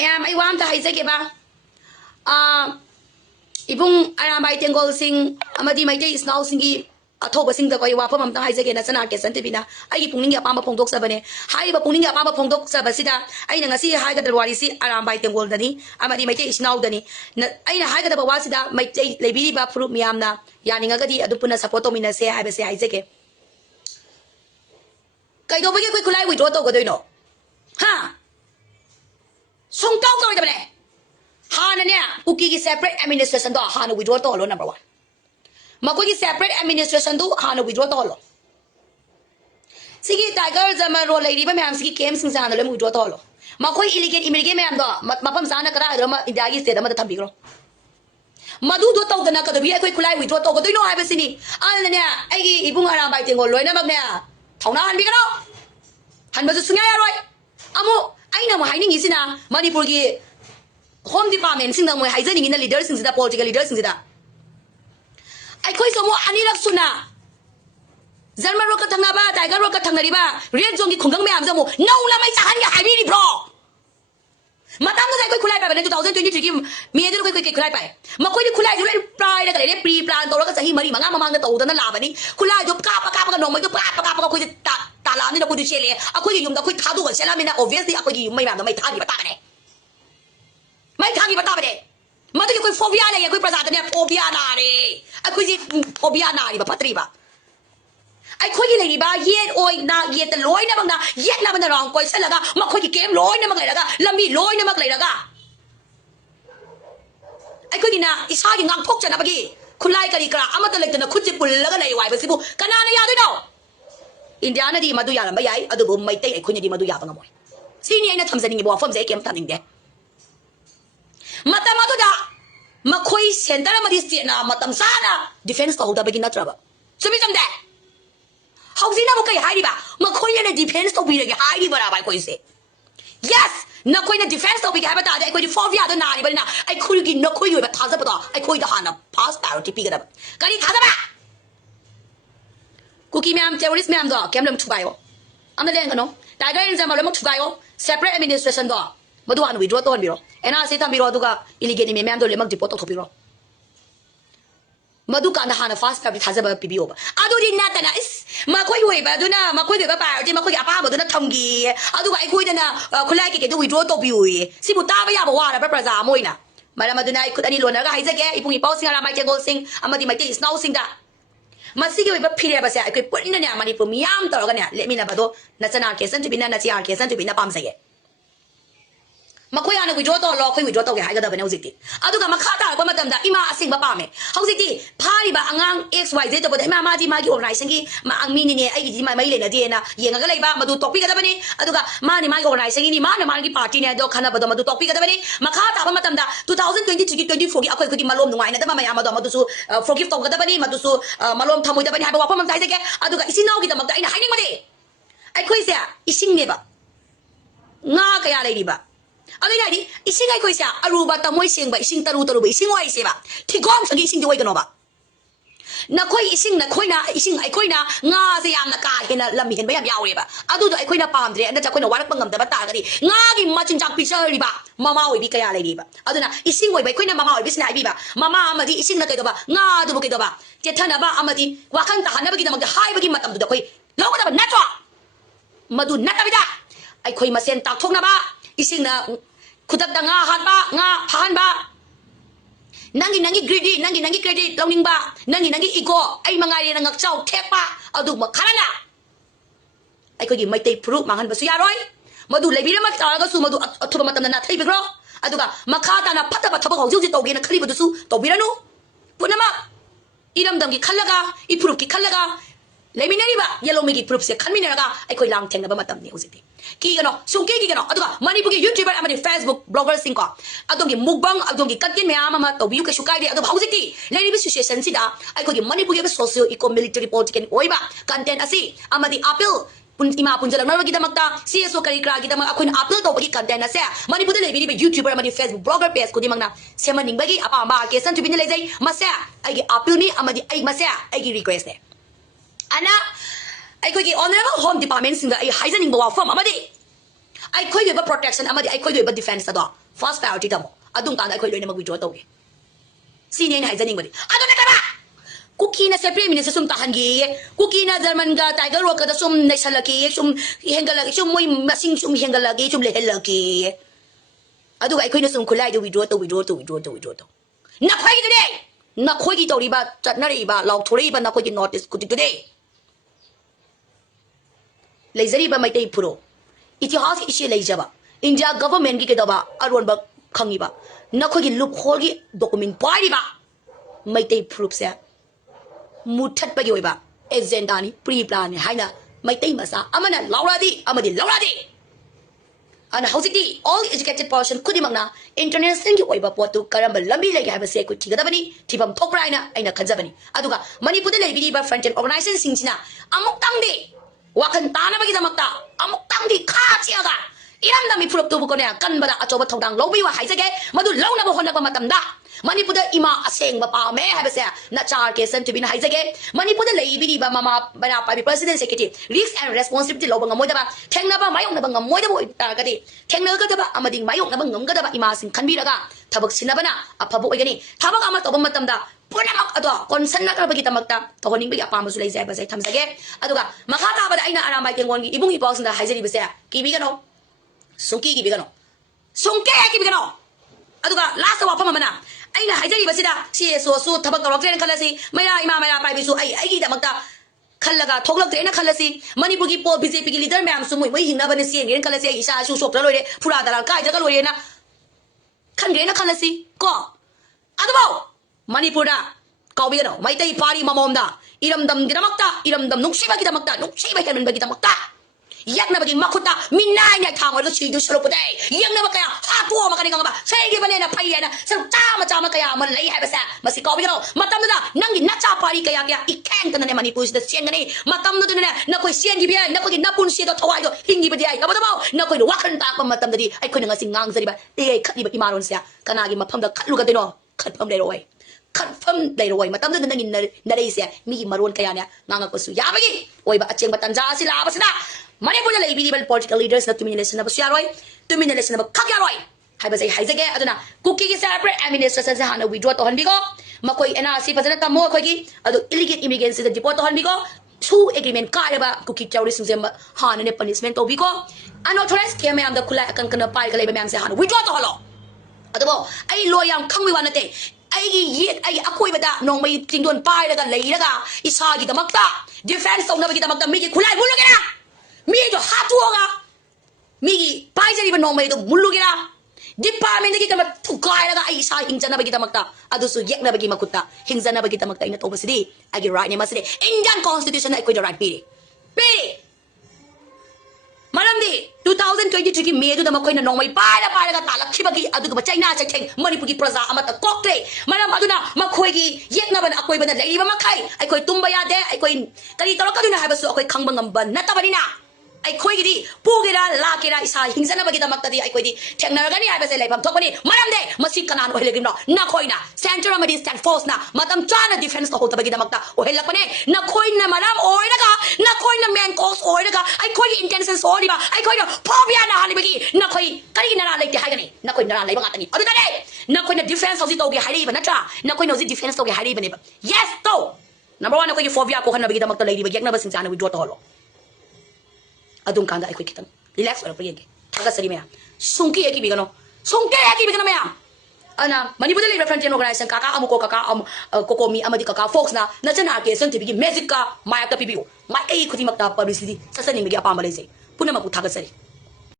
Ma'am, I want to hijack ba? Ibung aramay tinggol sing amadi may day is now singi athoba sing da ko iwa pam ta hijack na sana kesan te bina ai pungning ya pamba phongdok sa bane hai ba pungning ya pamba phongdok sa basida ai na ngasi hai ga darwari si aramay tinggol dani amadi may day is now dani ai na hai ga da wasida may day lebiri ba fruit miyam na yaninga ga di adu puna support to mina se hai ba se hijack kai do ba ke khulai withdraw to ko doi no ha song tao to da bane Hana niya, uki ki separate administration do hana withdraw to lo number 1. Mako ki separate administration do hana withdraw to lo. Sige tiger zaman role lady ba ma'am sige came sing sana lo withdraw to lo. Mako illegal immigrant ma'am do mapam sana kara do ma India ki state ma ta thambi ko. Madu do to dana ka do bi ai khulai withdraw to ko do no ha ba sini. Ana niya ai ki ibung ara bai ting ko loi na mag niya. Thauna han bi ka no. Han ba su sunga ya roi. Amo ai na mo hai ni sina Manipur ki Home Department sing mo haizaning in the leaders sing the political leaders sing da. Ai khoi so mo anilak suna. Zarma ro ka thanga ba tiger ro ka thangari ba red zone ki khunggang me am mo no la mai sa han ya hai bi bro. Matam da koi khulai pa ba 2023 ki mi edu koi khulai pa. Ma koi ni khulai jure pride da kare pre plan to ro ka sahi mari manga mamang da to da na la ba ni khulai jo ka pa no mai to pa koi ta la ni da ko di chele a koi yum da koi tha du ga sela mi na obviously a koi yum mai ma da mai tha ni ba ta ka ne. Mai thang bata ba de madu ki koi phobia le koi prasad ne phobia nare ai koi ji phobia nare ba patri ba ai koi le ba yet oi na yet loi na bang na yet na ban rong koi sala ga ma koi ki game loi na mag le ga lambi loi na mag le ga ai koi na isa gi ngang thok chana ba gi khulai kari kra amata le na khut ji pul la ga lai wai ba sibu kana na ya do no India na di madu ya lam ba yai adu bu mai tai ai koi ni di madu ya ba ngam sini ai na thamjani ngi bo phom je kem taning de Matam ato da makoi center amadi state na matam sana defense ko hoda begin natraba sumi samde hausi na mo kai hairi ba makoi na defense to bi re hairi bara ba koi se yes na koi na defense to bi ga ba da ai koi phobia da na ri ba na ai koi gi na koi yo ba thaza ba da ai koi da hana pass priority pi ga da kari thaza ba cookie ma'am terrorist ma'am do kem lam thubai yo amna len kano tiger in jam lam thubai yo separate administration do madu an withdraw to biro ena se tham biro aduga illegally me ma'am do lemak deport to biro madu kana hana fast ka bi thaza ba pbo ba adu din na ta na is ma koi hoi ba aduna ma koi ba ba ti ma koi apa ba duna thamgi aduga ai koi dana khulai ke do withdraw to bi oi sibu ta ba ya ba wa ra ba praza moina mara maduna ai khudani lona ga haija ke ipung ipau singa ra mai te gol sing amadi mai te snow sing da masigi ba phire ba se ai koi purina ne amani pu miyam to ga ne le mi na ba do na chana ke san tu bina na chi ar ke san tu bina pam sa ye Makoi ana withdraw to lo khoi withdraw to ge hai ga da bane hojik ti aduga makha ta ko matam da ima asing ba pa me hojik ti phari ba angang xyz to ba ma ji ma gi organization gi ma angmi ni ne ai gi mai le na di na yenga ga lai ba madu topic ga da bane aduga ma ni ma gi organization ni ma na ma gi party ne do khana ba do madu topic ga da bane makha ta ba matam da 2023 ki 24 gi akoi ko gi malom nungai na da ma ya ma do madu su forgive to ga da bane madu su malom thamoi da bane ha ba wa pam sai ge aduga isinau gi da mak da ina haining ma de ai khoi se ising ne ba nga ka ya lai di ba Ano yari, ising ay ko siya, aruba tamoy sing ba, ising taru ba, ising way siya ba, tigom sa ising diway gano ba. Nakoy ising nakoy na, ising ay koy na, nga siya ang nakahin na lamihin ba, yaw ba. Ado do ay koy na pamdre, anda siya koy na warak pangamda ba taga di, nga gi machinchak pisar ba, mamawi bi kaya lay di ba. Ado na, ising way ba, koy na mamawi bis na ba, mama amadi ising na kayo ba, nga do mo kayo ba, tiyata na ba amadi, wakan tahan na ba kita magdahay ba matam do da koy, lawa na ba, natwa, madu natabida, ay koy masen taktok na ba, ising na kutak da nga han ba nga phan ba nangi greedy nangi credit longing ba nangi ego ai mangai na ngak chau thek pa adu ma kharana ai ko gi mai tai proof mangan ba su ya roi madu lebi na ma ta ga su madu athuba matam na thai bi gro aduga makha ta na phata ba thaba ho ju to ge na khali ba du su to bi ranu punama iram dam gi khallaga I proof ki khallaga lebi na ri ba yellow mi gi proof se khanmi na ga ai ko lang theng na ba matam ni usiti ki gano sungke ki gano aduga Manipur ki YouTuber amadi Facebook blogger sing ko adongi mukbang adongi katkin me ama to biu ke shukai de adu haujiti lady situation sida ai ko gi Manipur ki socio eco military political oiba content asi amadi appeal pun ima punjala na gi damakta CSO kari kra gi damak akhun appeal to bagi content ase Manipur de lebi YouTuber amadi Facebook blogger page ko di mangna semaning bagi apa ma ke san tubin lejai masa ai gi appeal ni amadi ai masa ai gi request ne ana ai ko gi honorable home department singa ai haizaning ba form amadi ai ko gi ba protection amadi ai ko gi ba defense da first priority tamo adung kanda khoi loina mag withdraw tawge sine hai janing bari aduna kaba cookie na separate minister sum tahangi cookie na German ga tiger rock da sum naisalaki sum hengalaki sum moi masing sum hengalaki sum lehelaki adu ga khoi na sum khulai do withdraw to na khoi gi today na khoi gi tori ba chatnari ba law thori ba na khoi gi notice kuti today leizari ba mai tai puro itihas isi leijaba India government gi kedaba aron ba khangi ba na khoi gi loophole gi document pari ba mai tai proof se mutat ba gi oi ba agenda ni pre plan ni haina mai tai masa amana lawradi amadi lawradi ana hositi all educated person kudimangna international gi oi ba potu karamba lambi legi haba se ku thigadabani thibam thokraina aina khanjabani aduga manipur da lebi ba front end organization singchina amuk tangdi wakan tana bagi damakta amuk tangdi kha chiaga iram dami puruk tu bukone kan bada achoba thodang lobi wa haisage madu launa ba honna ba matamda manipur da ima aseng ba pa me ha bese na char ke sen tibin haisage manipur da leibi ba mama bana pa bi president secretary risk and responsibility lobang moida ba thengna ba mayong na ba ngamoida bo targadi thengna ga da ba amading mayong na ba ngam ga da ba ima sing khanbi raga thabak sinabana apabu oigani thabak ama toba matamda punamak ado konsan na bagi tamakta thohaningdy apama su leijai ba sai thamsage aduga makha ta ba da aina aramai tengwon gi ibung ipawsing da haijari bese kibi ga no sungki gi bigano sungke gi bigano aduga last wa pama mana aina haijari basida si so thabak tawak tren khalasi maya ima maya pai bisu ai gi damakta khallaga thoglak tren khalasi manipur gi po BJP gi leader mayam su moi hingna bani si ngen khalasi isa su sop da loire pura dala kai jaga loire na khan gena khalasi ko adubo manipur da kaw bigano mai tai pari mamomda iram dam gi damakta iram dam nuksiba gi damakta nuksiba hemen bagi damakta yakna bagi makuta minai nya thangor ga chidu soro pudai yakna ba kaya ha to ma kani ngaba sai gi bane na phai na sar chama kaya man lai hai basa masi ko bigano matam da nangi nacha pari kaya kaya ikang tan ne manipur da siang ni matam da na koi siang gi bia na koi na pun si do thawai do hingi badi ai ba ba na koi wakan ta pa matam da di ai koi na ngasing ngang zari ba te ai khati ba imaron sia kana gi mafam da khatlu ga de no khatfam dai roi confirm dai roi matam da nangi na dai sia mi gi maron kaya nya nganga ko su ya bagi oi ba acheng batan ja si la ba sina Manipur da lebi political leaders na tumina lesson na ba yaroi tumina lesson na ba khak yaroi hai ba sai haijage aduna cookie gi separate administration sa hana withdraw to hanbi ko makoi NRC fazana tamo khoi gi adu illegal immigrants da deport to hanbi ko two agreement ka ba cookie terrorist sem hana ne punishment to bi ko unauthorized came am da khulai akan kana pai ga leba mam sa hana withdraw to halo adu ai loyang khangwi wa na te ai gi yet ai akoi bada nong mai tingdon pai daga leiraga isa gi damakta defense to na ba gi damakta mi gi khulai bulugera mi jo hatuoga mi pai jari ba nomai do mulugera department gi kama thukai laga ai sa hingjana ba gi tamakta adu su yekna ba gi makutta hingjana ba gi tamakta ina to basidi agi right ne maside Indian constitution ai ko the right pe malamdi 2023 gi me du da makoi na nomai pai laga talak khiba gi adu ba China cha theng Manipur gi praja amata koktre malam aduna makoi gi yekna ban akoi ban leiba makai ai koi tumba ya de ai koi kari torok aduna ha ba su akoi khangba ngam na tabani na ai khoi gi di pugera lakera isa hingzana bagi damakta di ai koi di thengnar gani ai ba se laifam thokani maram de masi kanan ohele gimno na khoi na center amadi stand force na matam chana defense ko hota bagi damakta ohela kone na khoi na maram oiraga na khoi na main cause oiraga ai khoi intention sorry ba ai khoi na phobia na hali bagi na khoi kari na lai te hai gani na khoi na lai ba ngatani adu dane na khoi na defense hosi togi hai ba natra na khoi na hosi defense togi hai ba ne ba yes to number 1 na khoi phobia ko hanna bagi damakta lai ba yakna ba sinjana withdraw to holo adung kanda ai koi kitang relax or payege thaga sari maya sungki eki bigano maya ana Manipur da front end organization kaka amuko kaka kokomi amadi kaka folks na chana ke sen tibigi magic ka maya ka pibiu mai ei khuti makta publicity sasani megi apamba lei sai puna maku thaga sari